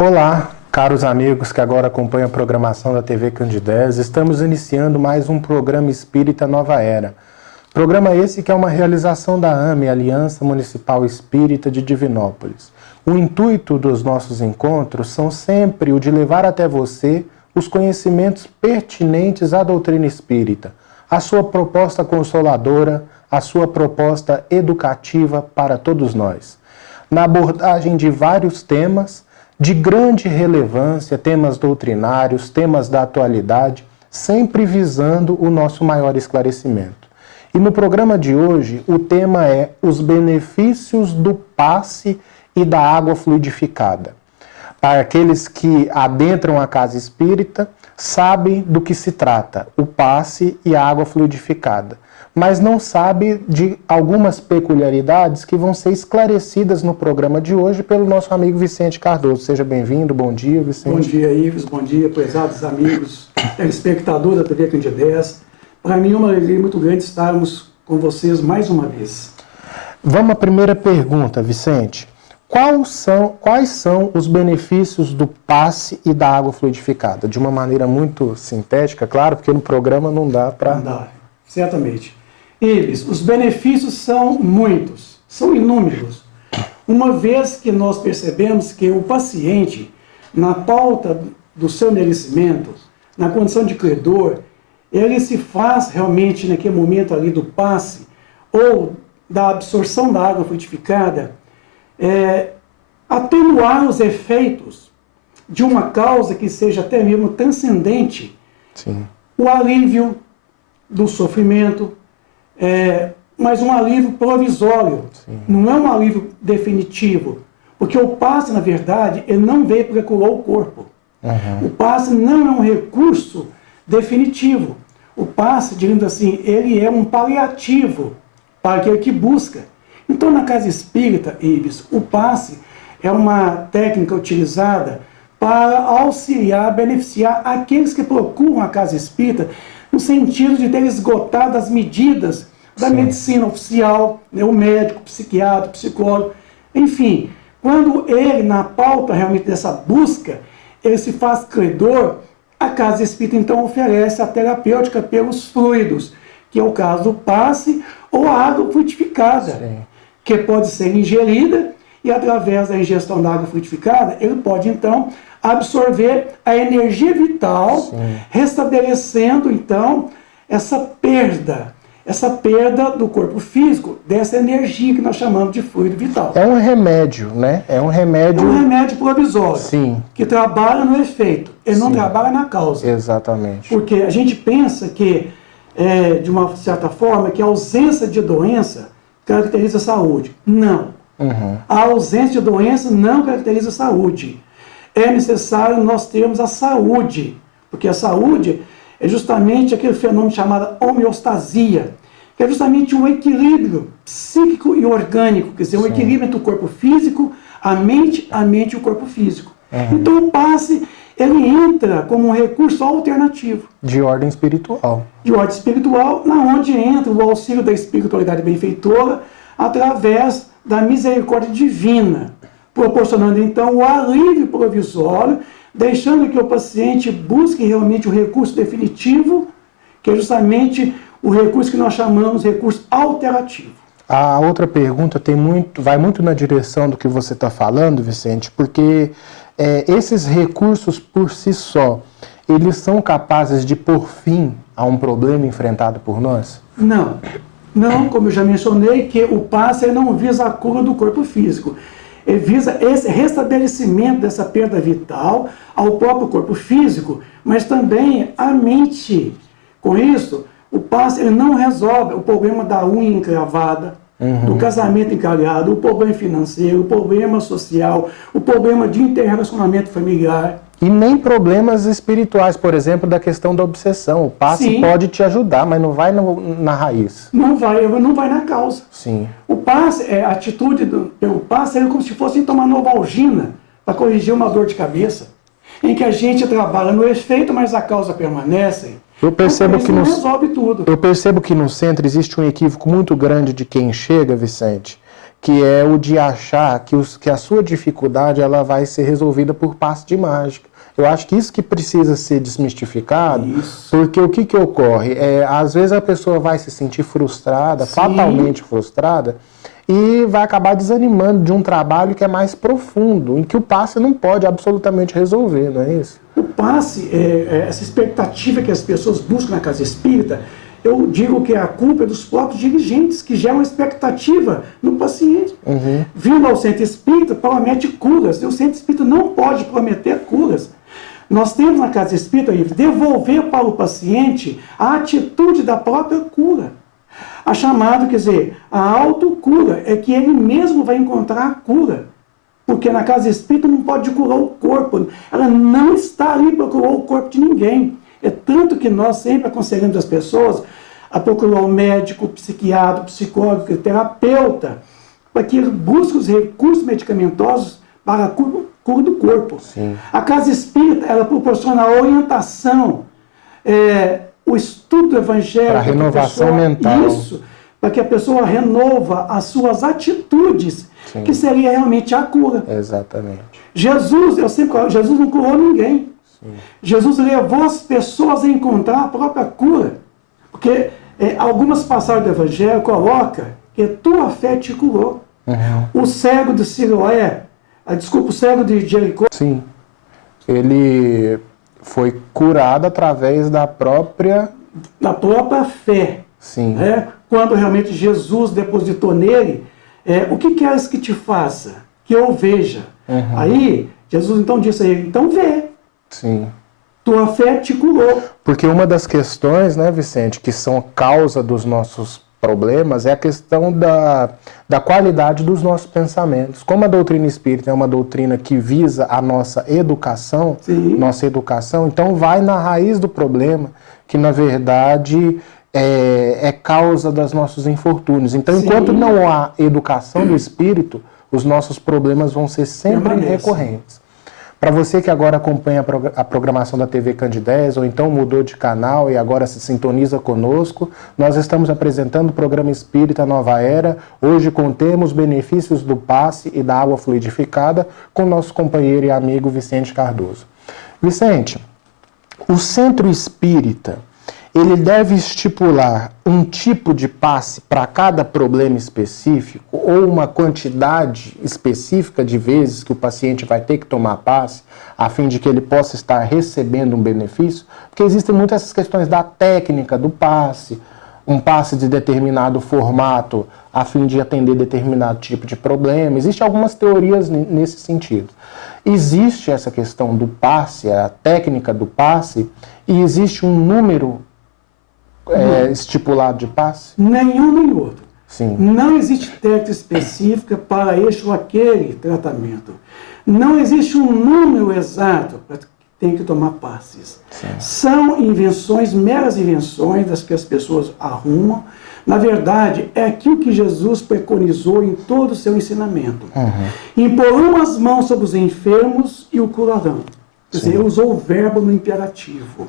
Olá, caros amigos que agora acompanham a programação da TV Candidez. Estamos iniciando mais um programa Espírita Nova Era. Programa esse que é uma realização da AME, Aliança Municipal Espírita de Divinópolis. O intuito dos nossos encontros são sempre o de levar até você os conhecimentos pertinentes à doutrina espírita, a sua proposta consoladora, a sua proposta educativa para todos nós. Na abordagem de vários temas de grande relevância, temas doutrinários, temas da atualidade, sempre visando o nosso maior esclarecimento. E no programa de hoje, o tema é os benefícios do passe e da água fluidificada. Para aqueles que adentram a casa espírita, sabem do que se trata, o passe e a água fluidificada, mas não sabem de algumas peculiaridades que vão ser esclarecidas no programa de hoje pelo nosso amigo Vicente Cardoso. Seja bem-vindo, bom dia, Vicente. Bom dia, Ives, bom dia, prezados amigos, telespectador da TV Candidez. Para mim é uma alegria muito grande estarmos com vocês mais uma vez. Vamos à primeira pergunta, Vicente. Quais são os benefícios do passe e da água fluidificada? De uma maneira muito sintética, claro, porque no programa não dá para... Não dá, certamente. Ives, os benefícios são muitos, são inúmeros. Uma vez que nós percebemos que o paciente, na pauta do seu merecimento, na condição de credor, ele se faz realmente naquele momento ali do passe ou da absorção da água fluidificada, atenuar os efeitos de uma causa que seja até mesmo transcendente. Sim. O alívio do sofrimento, mas um alívio provisório. Sim. Não é um alívio definitivo, porque o passe, na verdade, ele não veio para curar o corpo. Uhum. O passe não é um recurso definitivo. O passe, digamos assim, ele é um paliativo para aquele que busca. Então, na casa espírita, Ives, o passe é uma técnica utilizada para auxiliar, beneficiar aqueles que procuram a casa espírita no sentido de ter esgotado as medidas da Sim. medicina oficial, né, o médico, o psiquiatra, o psicólogo, enfim. Quando ele, na pauta realmente dessa busca, ele se faz credor, a casa espírita então oferece a terapêutica pelos fluidos, que é o caso do passe ou a água fluidificada. Sim. Que pode ser ingerida e através da ingestão da água fluidificada, ele pode então absorver a energia vital, Sim. restabelecendo então essa perda do corpo físico, dessa energia que nós chamamos de fluido vital. É um remédio, né? É um remédio provisório, Sim. que trabalha no efeito, ele Sim. não trabalha na causa. Exatamente. Porque a gente pensa que, de uma certa forma, que a ausência de doença caracteriza a saúde. Não. Uhum. A ausência de doença não caracteriza a saúde. É necessário nós termos a saúde, porque a saúde é justamente aquele fenômeno chamado homeostasia, que é justamente um equilíbrio psíquico e orgânico, quer dizer, um Sim. equilíbrio entre o corpo físico, a mente e o corpo físico. Uhum. Então o passe, ele entra como um recurso alternativo. De ordem espiritual. De ordem espiritual, na onde entra o auxílio da espiritualidade benfeitora através da misericórdia divina, proporcionando então o alívio provisório, deixando que o paciente busque realmente o recurso definitivo, que é justamente o recurso que nós chamamos de recurso alternativo. A outra pergunta vai muito na direção do que você está falando, Vicente, porque esses recursos por si só, eles são capazes de pôr fim a um problema enfrentado por nós? Não, como eu já mencionei, que o passe não visa a cura do corpo físico. Ele visa esse restabelecimento dessa perda vital ao próprio corpo físico, mas também à mente. Com isso, o passe ele não resolve o problema da unha encravada, do casamento encalhado, o problema financeiro, o problema social, o problema de interrelacionamento familiar. E nem problemas espirituais, por exemplo, da questão da obsessão. O passe Sim. pode te ajudar, mas não vai na raiz. Não vai na causa. Sim. O passe, a atitude pelo passe é como se fosse tomar Novalgina para corrigir uma dor de cabeça, em que a gente trabalha no efeito, mas a causa permanece. Eu percebo que não resolve tudo. Eu percebo que no centro existe um equívoco muito grande de quem chega, Vicente, que é o de achar que a sua dificuldade ela vai ser resolvida por passe de mágica. Eu acho que isso que precisa ser desmistificado, porque o que ocorre? Às vezes a pessoa vai se sentir frustrada, fatalmente frustrada, e vai acabar desanimando de um trabalho que é mais profundo, em que o passe não pode absolutamente resolver, não é isso? O passe, essa expectativa que as pessoas buscam na casa espírita, eu digo que a culpa é dos próprios dirigentes, que geram expectativa no paciente. Vindo ao centro espírita, promete curas, e o centro espírita não pode prometer curas. Nós temos na casa espírita devolver para o paciente a atitude da própria cura. A chamada, quer dizer, a autocura, é que ele mesmo vai encontrar a cura. Porque na casa espírita não pode curar o corpo. Ela não está ali para curar o corpo de ninguém. É tanto que nós sempre aconselhamos as pessoas a procurar um médico, psiquiatra, psicólogo, terapeuta, para que ele busque os recursos medicamentosos para a cura do corpo. Sim. A casa espírita, ela proporciona a orientação, o estudo do evangelho. Para a renovação mental. Isso, para que a pessoa renova as suas atitudes, Sim. que seria realmente a cura. Exatamente. Jesus, eu sempre falo, Jesus não curou ninguém. Sim. Jesus levou as pessoas a encontrar a própria cura. Porque algumas passagens do evangelho colocam que tua fé te curou. O cego de Siloé, o cego de Jericó. Sim. Ele foi curado através da própria fé. Sim. Quando realmente Jesus depositou nele, o que queres que te faça? Que eu veja. Aí, Jesus então disse a ele, então vê. Sim. Tua fé te curou. Porque uma das questões, né, Vicente, que são causa dos nossos problemas é a questão da qualidade dos nossos pensamentos. Como a doutrina espírita é uma doutrina que visa a nossa educação, então vai na raiz do problema, que na verdade é causa dos nossos infortúnios. Então, enquanto não há educação do espírito, os nossos problemas vão ser sempre recorrentes. Para você que agora acompanha a programação da TV Candidez, ou então mudou de canal e agora se sintoniza conosco, nós estamos apresentando o programa Espírita Nova Era, hoje contemos benefícios do passe e da água fluidificada com nosso companheiro e amigo Vicente Cardoso. Vicente, o centro espírita, ele deve estipular um tipo de passe para cada problema específico ou uma quantidade específica de vezes que o paciente vai ter que tomar passe a fim de que ele possa estar recebendo um benefício? Porque existem muitas essas questões da técnica do passe, um passe de determinado formato a fim de atender determinado tipo de problema. Existem algumas teorias nesse sentido. Existe essa questão do passe, a técnica do passe, e existe um número estipulado de passe? Nenhum nem outro. Sim. Não existe técnica específica para este ou aquele tratamento. Não existe um número exato para que tem que tomar passes. Sim. São invenções, meras invenções das que as pessoas arrumam. Na verdade, é aquilo que Jesus preconizou em todo o seu ensinamento. Imporão as mãos sobre os enfermos e o curarão. Quer dizer, ele usou o verbo no imperativo.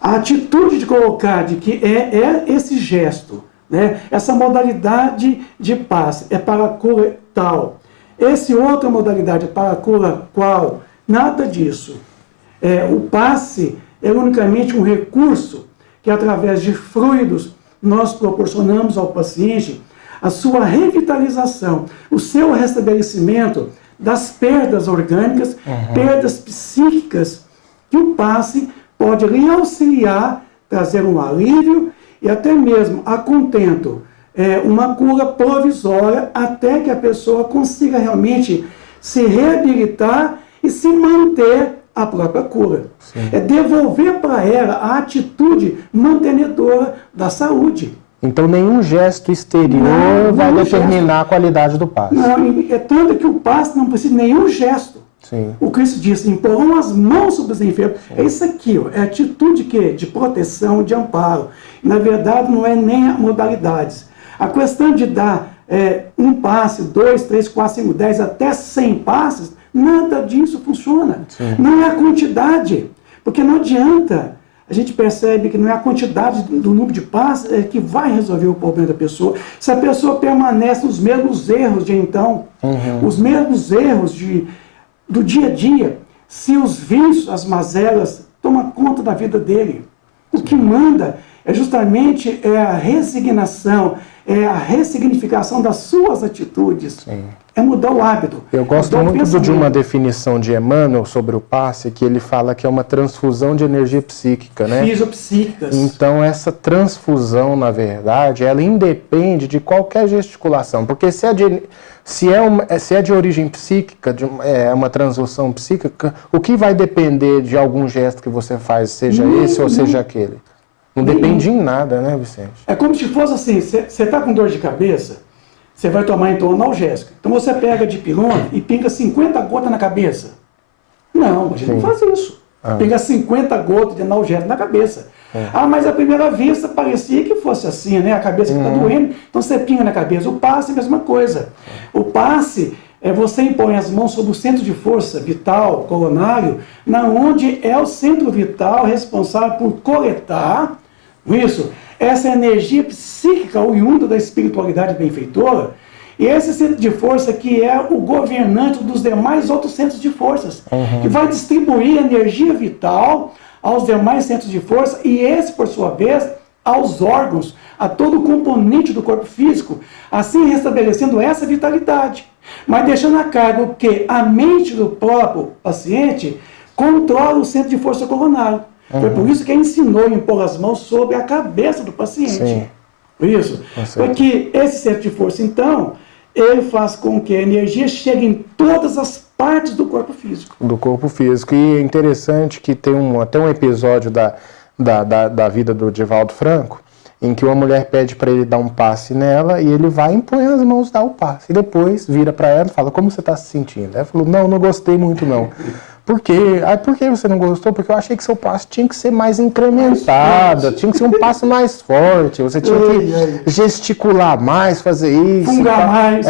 A atitude de colocar de que é esse gesto, né? Essa modalidade de passe é para a cura tal, essa outra modalidade é para a cura qual, nada disso. O passe é unicamente um recurso que, através de fluidos, nós proporcionamos ao paciente a sua revitalização, o seu restabelecimento das perdas orgânicas, perdas psíquicas, que o passe pode lhe auxiliar, trazer um alívio e até mesmo a contento, uma cura provisória até que a pessoa consiga realmente se reabilitar e se manter a própria cura. Sim. É devolver para ela a atitude mantenedora da saúde. Então nenhum gesto exterior vai determinar a qualidade do passe. Não, é tanto que o passe não precisa de nenhum gesto. Sim. O Cristo disse, imporão as mãos sobre os enfermos. Sim. É isso aqui, é a atitude de proteção, de amparo. Na verdade, não é nem modalidades. A questão de dar um passe, 2, 3, 4, 5, 10, até 100 passes, nada disso funciona. Sim. Não é a quantidade, porque não adianta a gente percebe que não é a quantidade do número de passes que vai resolver o problema da pessoa. Se a pessoa permanece nos mesmos erros de então, os mesmos erros do dia a dia, se os vícios, as mazelas, tomam conta da vida dele. O que manda é justamente a resignação, é a ressignificação das suas atitudes. Sim. É mudar o hábito. Eu gosto muito de uma definição de Emmanuel sobre o passe, que ele fala que é uma transfusão de energia psíquica, né? Fisiopsíquicas. Então, essa transfusão, na verdade, ela independe de qualquer gesticulação, porque se é de origem psíquica, é uma transfusão psíquica, o que vai depender de algum gesto que você faz, seja esse ou seja aquele? Não depende em nada, né, Vicente? É como se fosse assim, você está com dor de cabeça, você vai tomar então analgésico. Então você pega dipirona e pinga 50 gotas na cabeça. Não, a gente não faz isso. Pinga 50 gotas de analgésico na cabeça. Ah, mas à primeira vista parecia que fosse assim, né? A cabeça que está doendo, então você pinga na cabeça. O passe é a mesma coisa. O passe é você impõe as mãos sobre o centro de força vital, coronário, na onde é o centro vital responsável por coletar essa energia psíquica oriunda da espiritualidade benfeitora, e esse centro de força que é o governante dos demais outros centros de forças, que vai distribuir energia vital aos demais centros de força, e esse, por sua vez, aos órgãos, a todo o componente do corpo físico, assim restabelecendo essa vitalidade, mas deixando a cargo que a mente do próprio paciente controla o centro de força coronário. Foi por isso que ele ensinou a impor as mãos sobre a cabeça do paciente. Sim. Por isso. Porque esse centro de força, então, ele faz com que a energia chegue em todas as partes do corpo físico. Do corpo físico. E é interessante que tem até um episódio da vida do Divaldo Franco, em que uma mulher pede para ele dar um passe nela e ele vai, impõe as mãos, dá o passe. E depois vira para ela e fala, como você está se sentindo? Ela falou, não gostei muito não. Por quê? Por que você não gostou? Porque eu achei que seu passo tinha que ser mais incrementado, tinha que ser um passo mais forte, você tinha que gesticular mais, fazer isso. Fungar mais.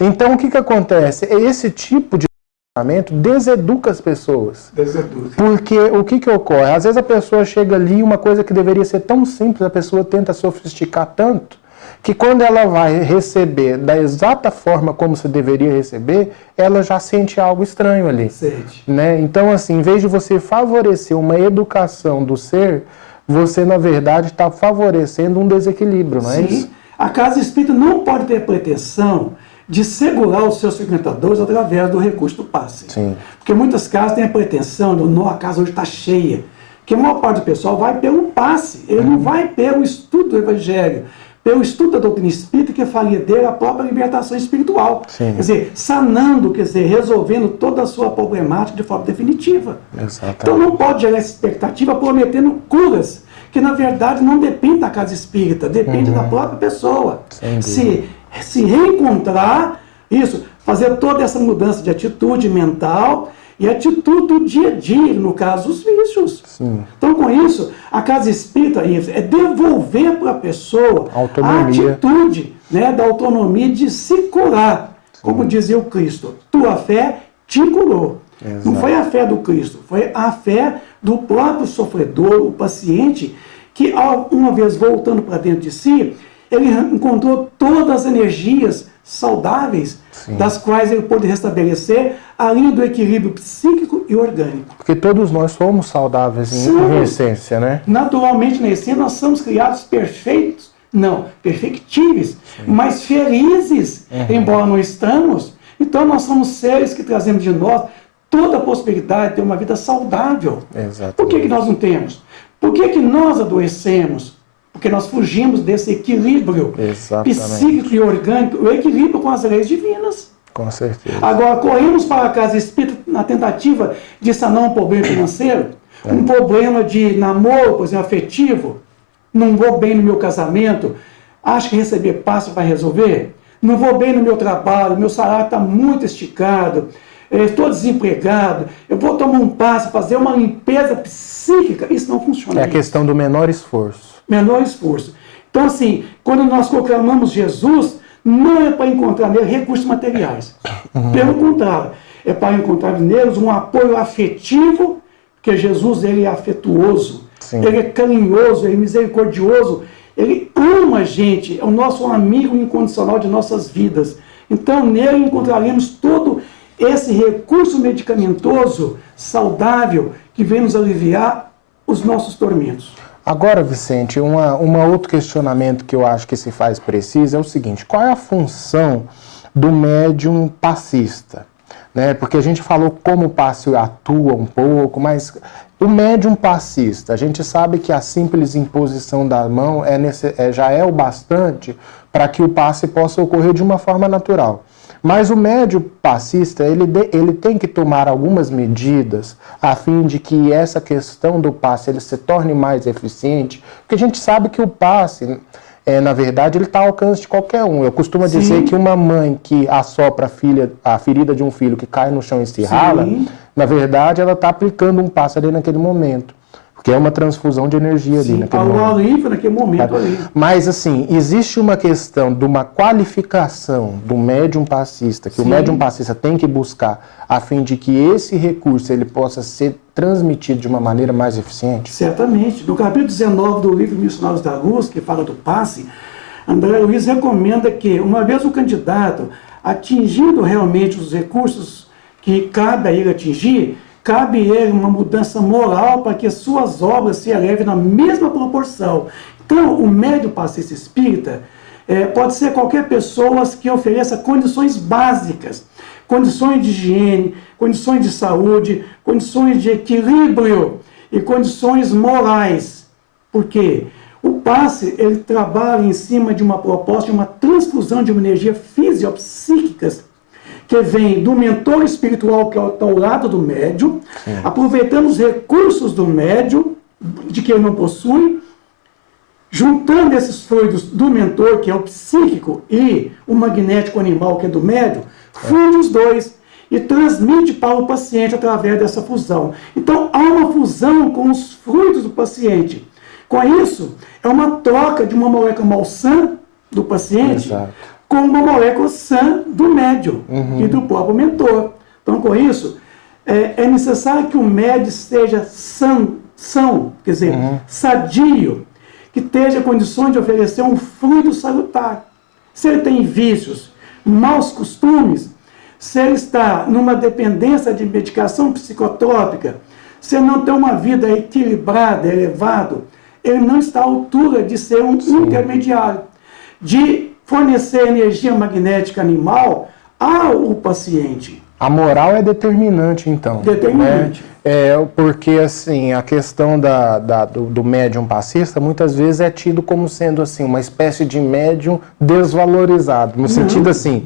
Então, o que acontece? Esse tipo de comportamento deseduca as pessoas. Deseduca. Porque o que ocorre? Às vezes a pessoa chega ali, uma coisa que deveria ser tão simples, a pessoa tenta sofisticar tanto, que quando ela vai receber da exata forma como você deveria receber, ela já sente algo estranho ali. Né? Então, assim, em vez de você favorecer uma educação do ser, você, na verdade, está favorecendo um desequilíbrio, não é isso? A casa espírita não pode ter pretensão de segurar os seus frequentadores através do recurso do passe. Sim. Porque muitas casas têm a pretensão de, a casa hoje está cheia. Porque a maior parte do pessoal vai pelo passe, ele não vai pelo estudo do Evangelho, pelo estudo da doutrina espírita, que faria dele a própria libertação espiritual. Sim. Quer dizer, sanando, resolvendo toda a sua problemática de forma definitiva. Exatamente. Então não pode gerar essa expectativa prometendo curas, que na verdade não depende da casa espírita, depende da própria pessoa. Se reencontrar, fazer toda essa mudança de atitude mental e atitude do dia a dia, no caso, os vícios. Sim. Então, com isso, a casa espírita é devolver para a pessoa a atitude da autonomia de se curar. Sim. Como dizia o Cristo, tua fé te curou. Exato. Não foi a fé do Cristo, foi a fé do próprio sofredor, o paciente, que, uma vez voltando para dentro de si, ele encontrou todas as energias saudáveis, sim, das quais ele pôde restabelecer a linha do equilíbrio psíquico e orgânico. Porque todos nós somos saudáveis em essência, né? Naturalmente, na essência, nós somos criados perfeitos, não, perfectíveis, sim, mas felizes, embora não estamos. Então, nós somos seres que trazemos de nós toda a possibilidade de ter uma vida saudável. Exatamente. Por que nós não temos? Por que nós adoecemos? Porque nós fugimos desse equilíbrio psíquico e orgânico, o equilíbrio com as leis divinas. Com certeza. Agora, corremos para a casa espírita na tentativa de sanar um problema financeiro, um problema de namoro, por exemplo, afetivo. Não vou bem no meu casamento, acho que receber passe vai resolver. Não vou bem no meu trabalho, meu salário está muito esticado, estou desempregado, eu vou tomar um passe, fazer uma limpeza psíquica. Isso não funciona. É a questão do menor esforço. Menor esforço. Então, assim, quando nós proclamamos Jesus, não é para encontrar nele recursos materiais. Pelo contrário, é para encontrar neles um apoio afetivo, porque Jesus ele é afetuoso. Sim. Ele é carinhoso, ele é misericordioso, ele ama a gente, é o nosso amigo incondicional de nossas vidas. Então, nele encontraremos todo esse recurso medicamentoso, saudável, que vem nos aliviar os nossos tormentos. Agora, Vicente, um outro questionamento que eu acho que se faz preciso é o seguinte: qual é a função do médium passista? Né? Porque a gente falou como o passe atua um pouco, mas o médium passista, a gente sabe que a simples imposição da mão já é o bastante para que o passe possa ocorrer de uma forma natural. Mas o médium passista, ele tem que tomar algumas medidas a fim de que essa questão do passe ele se torne mais eficiente, porque a gente sabe que o passe, na verdade, ele está ao alcance de qualquer um. Eu costumo dizer que uma mãe que assopra a ferida de um filho que cai no chão e se rala, na verdade, ela está aplicando um passe ali naquele momento. Porque é uma transfusão de energia ali naquele momento. Alívio naquele momento ali. Mas, assim, existe uma questão de uma qualificação do médium passista, que o médium passista tem que buscar, a fim de que esse recurso ele possa ser transmitido de uma maneira mais eficiente? Certamente. No capítulo 19 do livro Missionários da Luz, que fala do passe, André Luiz recomenda que, uma vez o candidato atingindo realmente os recursos que cabe a ele atingir, cabe a ele uma mudança moral para que as suas obras se elevem na mesma proporção. Então, o médium passista espírita pode ser qualquer pessoa que ofereça condições básicas, condições de higiene, condições de saúde, condições de equilíbrio e condições morais. Por quê? O passe, ele trabalha em cima de uma proposta, de uma transfusão de uma energia fisiopsíquica que vem do mentor espiritual que está ao lado do médium, aproveitando os recursos do médium, de que ele não possui, juntando esses fluidos do mentor, que é o psíquico, e o magnético animal, que é do médium, funde os dois e transmite para o paciente através dessa fusão. Então, há uma fusão com os fluidos do paciente. Com isso, é uma troca de uma molécula malsã do paciente com uma molécula sã do médium e do próprio mentor. Então, com isso, é necessário que o médium seja são, quer dizer, sadio, que esteja condições de oferecer um fluido salutar. Se ele tem vícios, maus costumes, se ele está numa dependência de medicação psicotrópica, se ele não tem uma vida equilibrada, elevada, ele não está à altura de ser um intermediário, de fornecer energia magnética animal ao paciente. A moral é determinante, então. Determinante. Porque, assim, a questão do médium passista, muitas vezes é tido como sendo, assim, uma espécie de médium desvalorizado. No sentido, assim,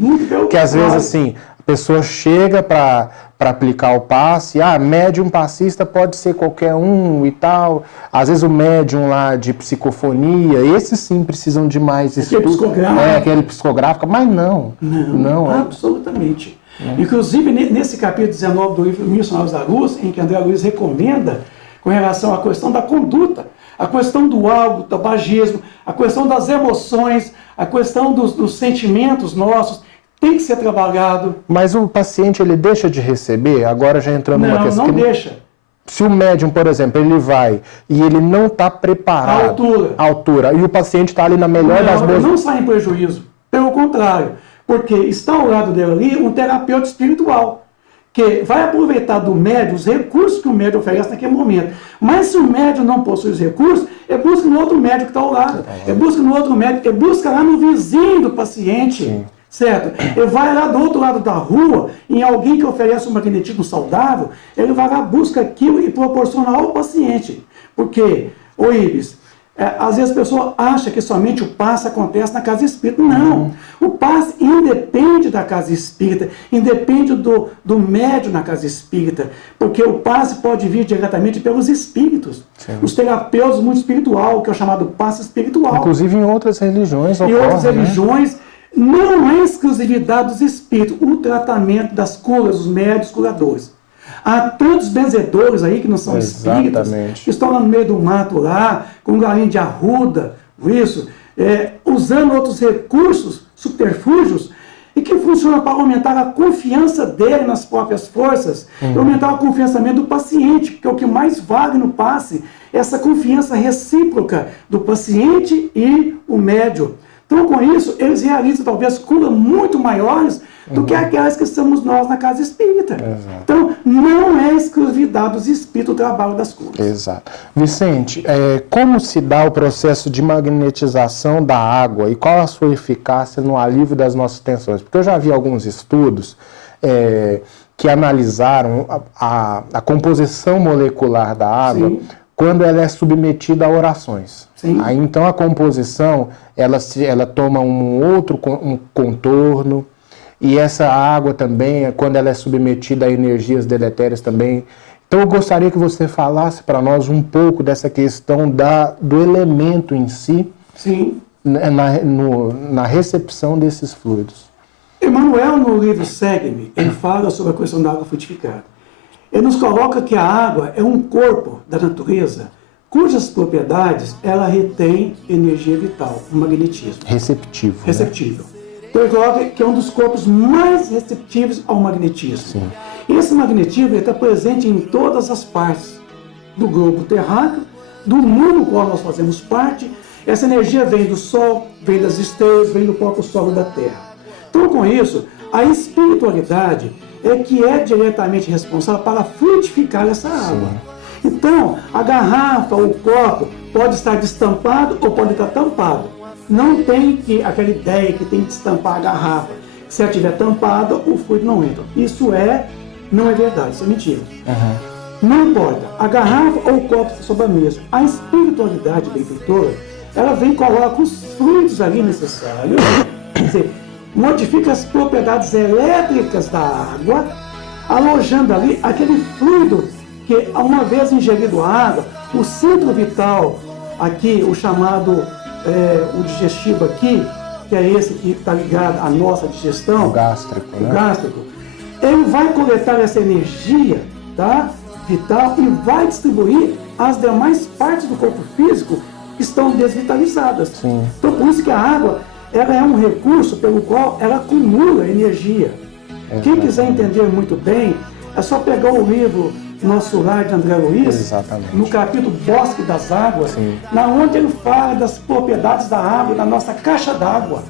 que às vezes, assim, a pessoa chega para aplicar o passe, médium passista pode ser qualquer um e tal. Às vezes o médium lá de psicofonia, esses sim precisam de mais estudo. Aquele psicográfico, mas não. Não, absolutamente. Inclusive, nesse capítulo 19 do livro Missionários da Luz, em que André Luiz recomenda com relação à questão da conduta, a questão do algo, do tabagismo, a questão das emoções, a questão dos sentimentos nossos, tem que ser trabalhado. Mas o paciente, ele deixa de receber? Agora já entrando numa questão... Não deixa. Se o médium, por exemplo, ele vai e ele não está preparado... A altura. E o paciente está ali na melhor das boas... Não sai em prejuízo. Pelo contrário. Porque está ao lado dele ali um terapeuta espiritual, que vai aproveitar do médium os recursos que o médium oferece naquele momento. Mas se o médium não possui os recursos, ele busca no outro médium que está ao lado. Ele busca no outro médium, ele busca lá no vizinho do paciente. Sim. Certo? Ele vai lá do outro lado da rua, em alguém que oferece um magnetismo saudável, ele vai lá, busca aquilo e proporciona ao paciente. Porque, Ibis, às vezes a pessoa acha que somente o passe acontece na casa espírita. Não. O passe independe da casa espírita, independe do médium na casa espírita, porque o passe pode vir diretamente pelos espíritos. Sim. Os terapeutas do mundo espiritual, que é o chamado passe espiritual. Inclusive em outras religiões ocorre, em outras religiões, não é exclusividade dos espíritos o tratamento das curas, os médios curadores. Há tantos benzedores aí que não são espíritas, que estão lá no meio do mato lá, com um galinho de arruda, usando outros recursos, subterfúgios, e que funciona para aumentar a confiança dele nas próprias forças e aumentar a confiança também do paciente, porque o que mais vale no passe é essa confiança recíproca do paciente e o médium. Então, com isso, eles realizam talvez curas muito maiores do que aquelas que somos nós na casa espírita. Exato. Então, não é exclusividade dos espíritos o trabalho das curas. Exato. Vicente, como se dá o processo de magnetização da água e qual a sua eficácia no alívio das nossas tensões? Porque eu já vi alguns estudos que analisaram a composição molecular da água. Sim. Quando ela é submetida a orações. Sim. Aí, então, a composição, ela toma um contorno, e essa água também, quando ela é submetida a energias deletérias também. Então, eu gostaria que você falasse para nós um pouco dessa questão do elemento em si. Sim. Na recepção desses fluidos. Emmanuel, no livro Segue-me, ele fala sobre a questão da água frutificada. Ele nos coloca que a água é um corpo da natureza, cujas propriedades ela retém energia vital, o magnetismo. Receptivo. Receptível. Né? Então ele coloca que é um dos corpos mais receptivos ao magnetismo. Sim. E esse magnetismo está presente em todas as partes do globo terráqueo, do mundo no qual nós fazemos parte. Essa energia vem do Sol, vem das estrelas, vem do próprio solo da Terra. Então, com isso, a espiritualidade é que é diretamente responsável para frutificar essa água. Sim. Então, a garrafa ou o copo pode estar destampado ou pode estar tampado. Não tem aquela ideia que tem que destampar a garrafa. Se ela estiver tampada, o fluido não entra. Isso não é verdade, isso é mentira. Não importa, a garrafa ou o copo está sobre a mesa. A espiritualidade benfeitora, ela vem e coloca os fluidos ali necessários, quer dizer, modifica as propriedades elétricas da água, alojando ali aquele fluido que, uma vez ingerido a água, o centro vital aqui, o chamado, o digestivo aqui, que é esse que está ligado à nossa digestão, o gástrico, né? O gástrico, ele vai coletar essa energia, tá, vital e vai distribuir às demais partes do corpo físico que estão desvitalizadas. Sim. Então, por isso que a água ela é um recurso pelo qual ela acumula energia. Quem quiser entender muito bem, é só pegar o livro Nosso Lar de André Luiz, no capítulo Bosque das Águas, na onde ele fala das propriedades da água, da nossa caixa d'água,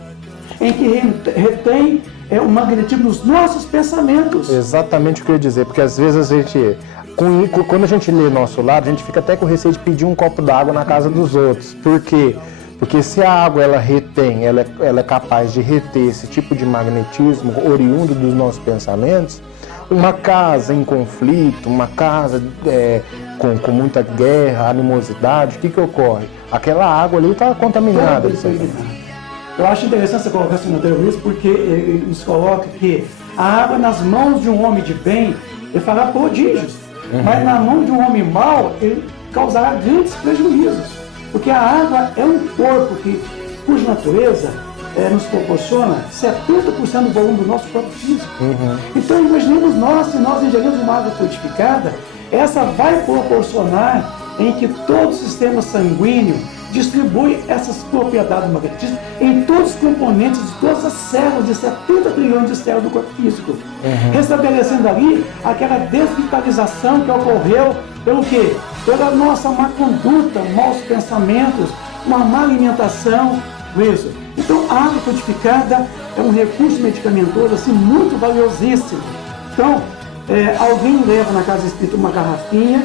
em que retém o magnetismo dos nossos pensamentos. Exatamente o que eu ia dizer, porque às vezes a gente, quando a gente lê Nosso Lar, a gente fica até com receio de pedir um copo d'água na casa dos outros. Por quê? Porque se a água ela retém, ela é capaz de reter esse tipo de magnetismo oriundo dos nossos pensamentos, uma casa em conflito, uma casa com muita guerra, animosidade, o que ocorre? Aquela água ali está contaminada. Eu acho interessante você colocar assim no André Luiz, porque ele nos coloca que a água nas mãos de um homem de bem, ele fará prodígios, mas na mão de um homem mau, ele causará grandes prejuízos. Porque a água é um corpo cuja natureza nos proporciona 70% do volume do nosso corpo físico. Então, imaginemos se nós ingerimos uma água frutificada, essa vai proporcionar em que todo o sistema sanguíneo distribui essas propriedades do magnetismo em todos os componentes de todas as células, de 70 trilhões de células do corpo físico. Restabelecendo ali aquela desvitalização que ocorreu pelo quê? Pela nossa má conduta, maus pensamentos, uma má alimentação, isso. Então, a água frutificada é um recurso medicamentoso assim, muito valiosíssimo. Então, alguém leva na casa espírita uma garrafinha,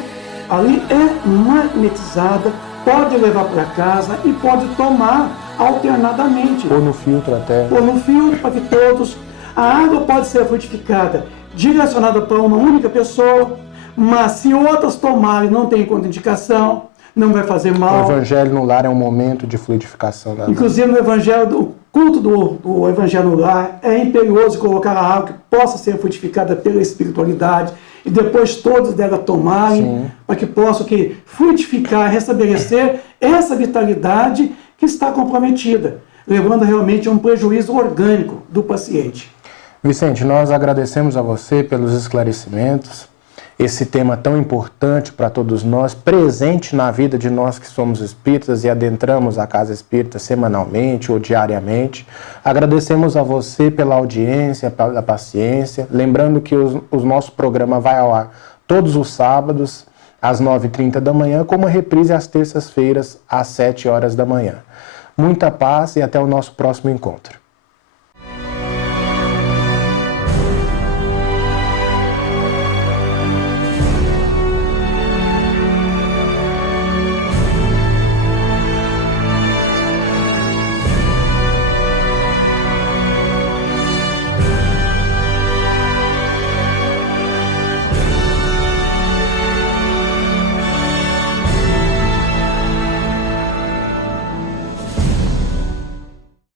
ali é magnetizada, pode levar para casa e pode tomar alternadamente. Ou no filtro até. Ou no filtro, para que todos... A água pode ser frutificada, direcionada para uma única pessoa, mas se outras tomarem, não tem contraindicação, não vai fazer mal. O Evangelho no Lar é um momento de fluidificação da água. Inclusive no Evangelho, o culto do Evangelho no Lar é imperioso colocar a água que possa ser frutificada pela espiritualidade e depois todos dela tomarem, para que possam frutificar, restabelecer essa vitalidade que está comprometida, levando realmente a um prejuízo orgânico do paciente. Vicente, nós agradecemos a você pelos esclarecimentos esse tema tão importante para todos nós, presente na vida de nós que somos espíritas e adentramos a Casa Espírita semanalmente ou diariamente. Agradecemos a você pela audiência, pela paciência, lembrando que o nosso programa vai ao ar todos os sábados, às 9h30 da manhã, como reprise às terças-feiras, às 7 horas da manhã. Muita paz e até o nosso próximo encontro.